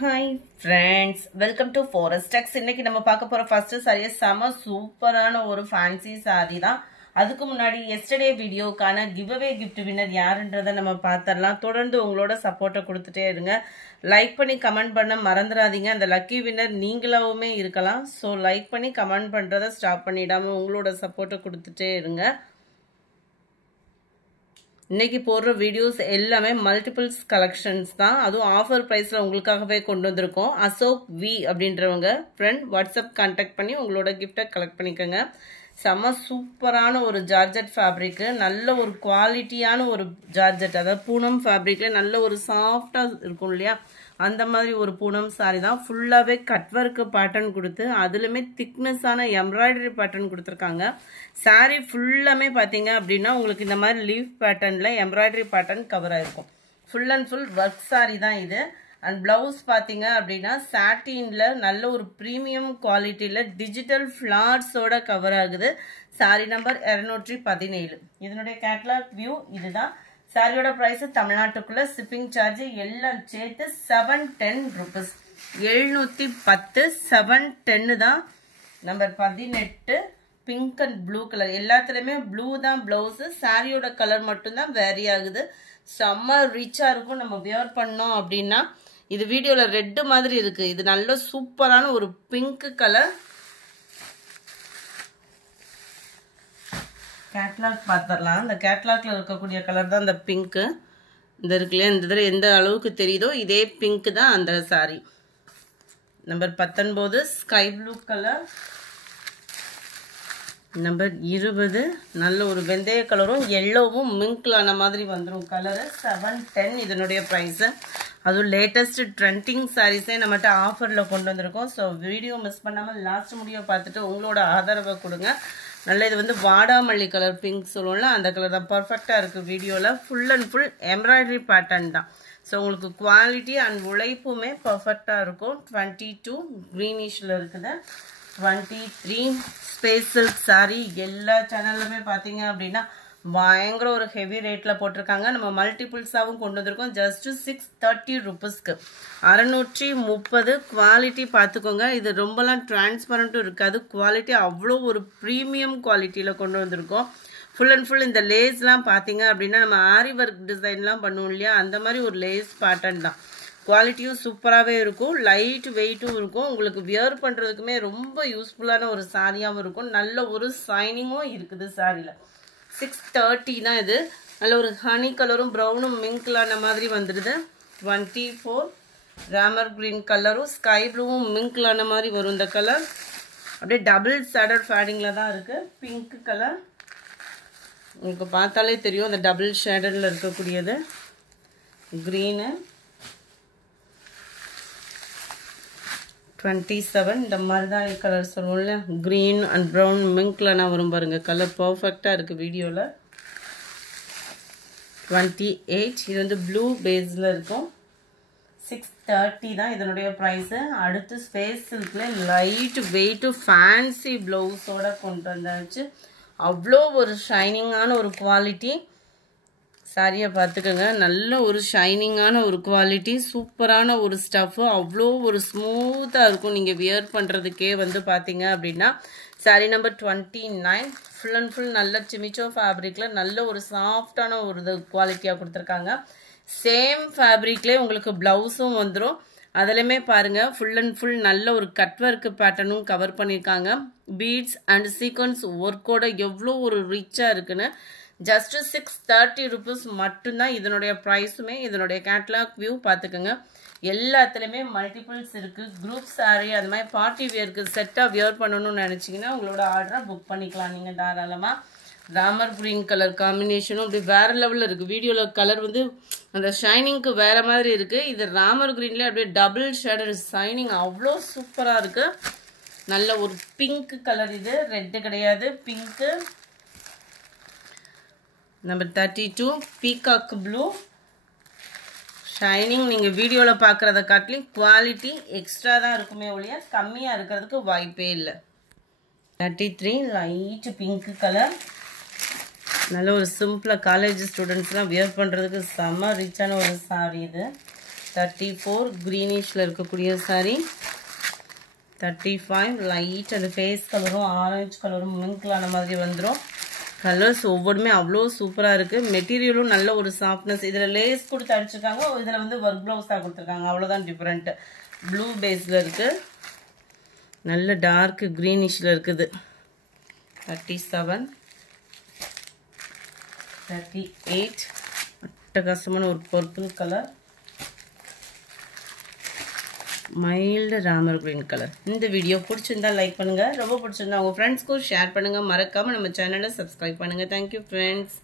Hi friends, welcome to Forest Tex. இன்னைக்கு நம்ம பார்க்க போற ஃபர்ஸ்ட் saree செம சூப்பரான ஒரு ஃபேன்சி saree தான். அதுக்கு முன்னாடி yesterday வீடியோக்கான giveaway gift winner யாருன்றதை நம்ம பார்த்தறலாம். தொடர்ந்து உங்களோட சப்போர்ட்டை கொடுத்துட்டே இருங்க. லைக் பண்ணி கமெண்ட் பண்ண மறந்துடாதீங்க. அந்த லக்கி வின்னர் நீங்களாவுமே இருக்கலாம். சோ லைக் பண்ணி கமெண்ட் பண்றதை ஸ்டாப் பண்ணிடாம உங்களோட சப்போர்ட்டை கொடுத்துட்டே இருங்க. இன்னைக்கு போடுற வீடியோஸ் எல்லாமே மல்டிபிள்ஸ் கலெக்ஷன்ஸ் தான். அதுவும் ஆஃபர் பிரைஸ்ல உங்களுக்காகவே கொண்டு வந்திருக்கோம். அசோக் வி அப்படின்றவங்க ஃப்ரெண்ட் வாட்ஸ்அப் கான்டாக்ட் பண்ணி உங்களோட கிஃப்டை கலெக்ட் பண்ணிக்கோங்க. செம்ம சூப்பரான ஒரு ஜார்ஜெட் ஃபேப்ரிக், நல்ல ஒரு குவாலிட்டியான ஒரு ஜார்ஜெட், அதாவது பூனம் ஃபேப்ரிக்ல நல்ல ஒரு சாஃப்டா இருக்கும் இல்லையா, அந்த மாதிரி ஒரு பூனம் சாரி தான். ஃபுல்லாவே கட் ஒர்க் பேட்டர்ன் கொடுத்து அதுலயுமே திக்னஸான எம்ப்ராய்டரி பேட்டர்ன் கொடுத்துருக்காங்க. சாரி ஃபுல்லாமே பாத்தீங்க அப்படின்னா உங்களுக்கு இந்த மாதிரி லீஃப் பேட்டர்ன்ல எம்ப்ராய்டரி பேட்டர்ன் கவர் ஆயிருக்கும். Full and full work sorry தான் இது. அண்ட் பிளவுஸ் பாத்தீங்க அப்படின்னா சாட்டின்ல நல்ல ஒரு பிரீமியம் குவாலிட்டியில டிஜிட்டல் ஃபிளார்ஸோட கவர் ஆகுது. Sorry number 217. இதனுடைய கேட்டலாக் வியூ இதுதான். சாரியோட பிரைஸ் தமிழ்நாட்டுக்குள்ள ஷிப்பிங் சார்ஜ் எல்லாம் சேர்த்து 710 ரூபீஸ். 710 710 தான். Number 18 pink and blue colour, எல்லாத்துலயுமே ப்ளூ தான் பிளவுஸ். சாரியோட கலர் மட்டும்தான் வேரி ஆகுது. செம்ம ரிச்சா இருக்கும் நம்ம வியர் பண்ணோம் அப்படின்னா. இது வீடியோல ரெட் மாதிரி இருக்கு, இது நல்ல சூப்பரான ஒரு பிங்க் கலர். கேட்லாக் பார்த்துடலாம். இந்த கேட்லாக்ல இருக்கக்கூடிய கலர் தான் இந்த பிங்க். இந்த இருக்குல்லையா, இந்த இதில் எந்த அளவுக்கு தெரியுதோ இதே பிங்க் தான் அந்த sorry. Number 19 sky blue colour. Number 20 நல்ல ஒரு வெந்தய கலரும் எல்லோவும் மிங்க்லான மாதிரி வந்துடும் கலரு. 710 இதனுடைய ப்ரைஸ். அதுவும் லேட்டஸ்ட் ட்ரெண்டிங் சாரீஸே நம்மகிட்ட ஆஃபரில் கொண்டு வந்திருக்கோம். ஸோ வீடியோ மிஸ் பண்ணாமல் லாஸ்ட் முடியோ பார்த்துட்டு உங்களோட ஆதரவை கொடுங்க. நல்ல இது வந்து வாடாமல்லி கலர் பிங்க் சொல்லுவோம்ல, அந்த கலர் தான் பர்ஃபெக்டாக இருக்குது வீடியோவில். Full and full embroidery pattern தான். ஸோ உங்களுக்கு குவாலிட்டி அண்ட் உழைப்புமே பர்ஃபெக்டாக இருக்கும். 22 க்ரீனிஷில் இருக்குது. 23 ஸ்பேஸ் சில்க் சாரி. எல்லா சேனல்லுமே பார்த்தீங்க அப்படின்னா பயங்கர ஒரு ஹெவி ரேட்ல போட்டிருக்காங்க. நம்ம மல்டிபிள்ஸாகவும் கொண்டு வந்திருக்கோம். ஜஸ்ட் 630 ரூபீஸ்க்கு 630. குவாலிட்டி பார்த்துக்கோங்க. இது ரொம்பலாம் டிரான்ஸ்பரண்ட்டும் இருக்காது. குவாலிட்டி அவ்வளோ ஒரு ப்ரீமியம் குவாலிட்டியில் கொண்டு வந்திருக்கோம். ஃபுல் அண்ட் ஃபுல் இந்த லேஸ்லாம் பார்த்தீங்க அப்படின்னா நம்ம ஆரி ஒர்க் டிசைன்லாம் பண்ணுவோம் இல்லையா, அந்த மாதிரி ஒரு லேஸ் பேட்டர்ன் தான். குவாலிட்டியும் சூப்பராகவே இருக்கும். லைட் வெயிட்டும் இருக்கும். உங்களுக்கு வியர் பண்ணுறதுக்குமே ரொம்ப யூஸ்ஃபுல்லான ஒரு சாரியாகவும் இருக்கும். நல்ல ஒரு சைனிங்கும் இருக்குது சாரியில். 630 தான் இது. நல்ல ஒரு ஹனி கலரும் ப்ரௌனும் மிங்க்லான மாதிரி வந்துடுது. 24 ராமர் கிரீன் கலரும் ஸ்கை ப்ளூவும் மிங்க்லான மாதிரி வரும் இந்த கலர். அப்படியே டபுள் ஷேடட் ஃபேடிங்கில் தான் இருக்குது. பிங்க் கலர் உங்களுக்கு பார்த்தாலே தெரியும் அந்த டபுள் ஷேடடில் இருக்கக்கூடியது. க்ரீனு 27 இந்த மருதாணி கலர் சொல்லுவோம்ல, கிரீன் அண்ட் ப்ரௌன் மிங்க்லனா வரும் பாருங்க. கலர் பர்ஃபெக்டாக இருக்குது வீடியோவில். 28 இது வந்து ப்ளூ பேஸில் இருக்கும். 630 தான் இதனுடைய ப்ரைஸு. அடுத்து ஸ்பேஸ் சில்கில் லைட் வெயிட்டு ஃபேன்சி ப்ளவுஸோட கொண்டு வந்தாச்சு. அவ்வளோ ஒரு ஷைனிங்கான ஒரு குவாலிட்டி. சாரியை பார்த்துக்கோங்க. நல்ல ஒரு ஷைனிங்கான ஒரு குவாலிட்டி, சூப்பரான ஒரு ஸ்டஃப்பு, அவ்வளோ ஒரு ஸ்மூத்தாக இருக்கும் நீங்கள் வியர் பண்ணுறதுக்கே வந்து பார்த்தீங்க அப்படின்னா. Sorry number 29 full and full நல்ல சிமிச்சோ ஃபேப்ரிக்கில் நல்ல ஒரு சாஃப்டான ஒரு இது குவாலிட்டியாக கொடுத்துருக்காங்க. சேம் ஃபேப்ரிக்லேயே உங்களுக்கு ப்ளவுஸும் வந்துடும். அதுலேயுமே பாருங்கள் ஃபுல் அண்ட் ஃபுல் நல்ல ஒரு கட் ஒர்க் பேட்டர்னும் கவர் பண்ணியிருக்காங்க. பீட்ஸ் அண்ட் சீக்வன்ஸ் ஒர்க்கோட எவ்வளோ ஒரு ரிச்சாக இருக்குன்னு. ஜஸ்ட் 630 ரூபீஸ் மட்டும்தான் இதனுடைய ப்ரைஸுமே. இதனுடைய கேட்லாக் வியூ பார்த்துக்கோங்க. எல்லாத்துலேயுமே மல்டிபிள்ஸ் இருக்குது. குரூப் சாரீ அது மாதிரி பார்ட்டி வியருக்கு செட்டாக வியர் பண்ணணும்னு நினச்சிங்கன்னா உங்களோட ஆர்டரை புக் பண்ணிக்கலாம் நீங்கள் தாராளமாக. ராமர் க்ரீன் கலர் காம்பினேஷனும் அப்படி வேறு லெவலில் இருக்குது. வீடியோவில் கலர் வந்து அந்த ஷைனிங்க்கு வேறு மாதிரி இருக்குது. இது ராமர் க்ரீன்லேயே அப்படியே டபுள் ஷேடட் ஷைனிங் அவ்வளோ சூப்பராக இருக்குது. நல்ல ஒரு பிங்க் கலர், இது ரெட்டு கிடையாது, pink. Number 32 peacock blue. Shining நீங்கள் வீடியோவில் பார்க்குறத காட்டிலும் குவாலிட்டி எக்ஸ்ட்ரா தான் இருக்குமே ஒழிய கம்மியாக இருக்கிறதுக்கு வாய்ப்பே இல்லை. 33 லைட் பிங்க் கலர். நல்ல ஒரு சிம்பிளாக காலேஜ் ஸ்டூடெண்ட்ஸ்லாம் வியர் பண்ணுறதுக்கு செம்ம ரிச்சான ஒரு சாரி இது. 34 க்ரீனிஷில் இருக்கக்கூடிய சாரீ. 35 லைட் அந்த ஃபேஸ் கலரும் ஆரஞ்சு கலரும் மிங்க்லான மாதிரி வந்துடும். கலர்ஸ் ஒவ்வொருமே அவ்வளோ சூப்பராக இருக்குது. மெட்டீரியலும் நல்ல ஒரு சாஃப்ட்னஸ். இதில் லேஸ் கொடுத்து அடிச்சிருக்காங்க, இதில் வந்து ஒர்க் ப்ளவுஸாக கொடுத்துருக்காங்க, அவ்வளோதான் டிஃப்ரெண்ட்டு. ப்ளூ பேஸில் இருக்குது, நல்ல டார்க் க்ரீனிஷில் இருக்குது. 37 38 அட்டகாசமான ஒரு purple colour, mild Ramar green colour. இந்த வீடியோ பிடிச்சிருந்தா லைக் பண்ணுங்கள், ரொம்ப பிடிச்சிருந்தா உங்கள் ஃப்ரெண்ட்ஸ்க்கும் ஷேர் பண்ணுங்கள். மறக்காமல் நம்ம சேனலை சப்ஸ்கிரைப் பண்ணுங்கள். Thank you friends.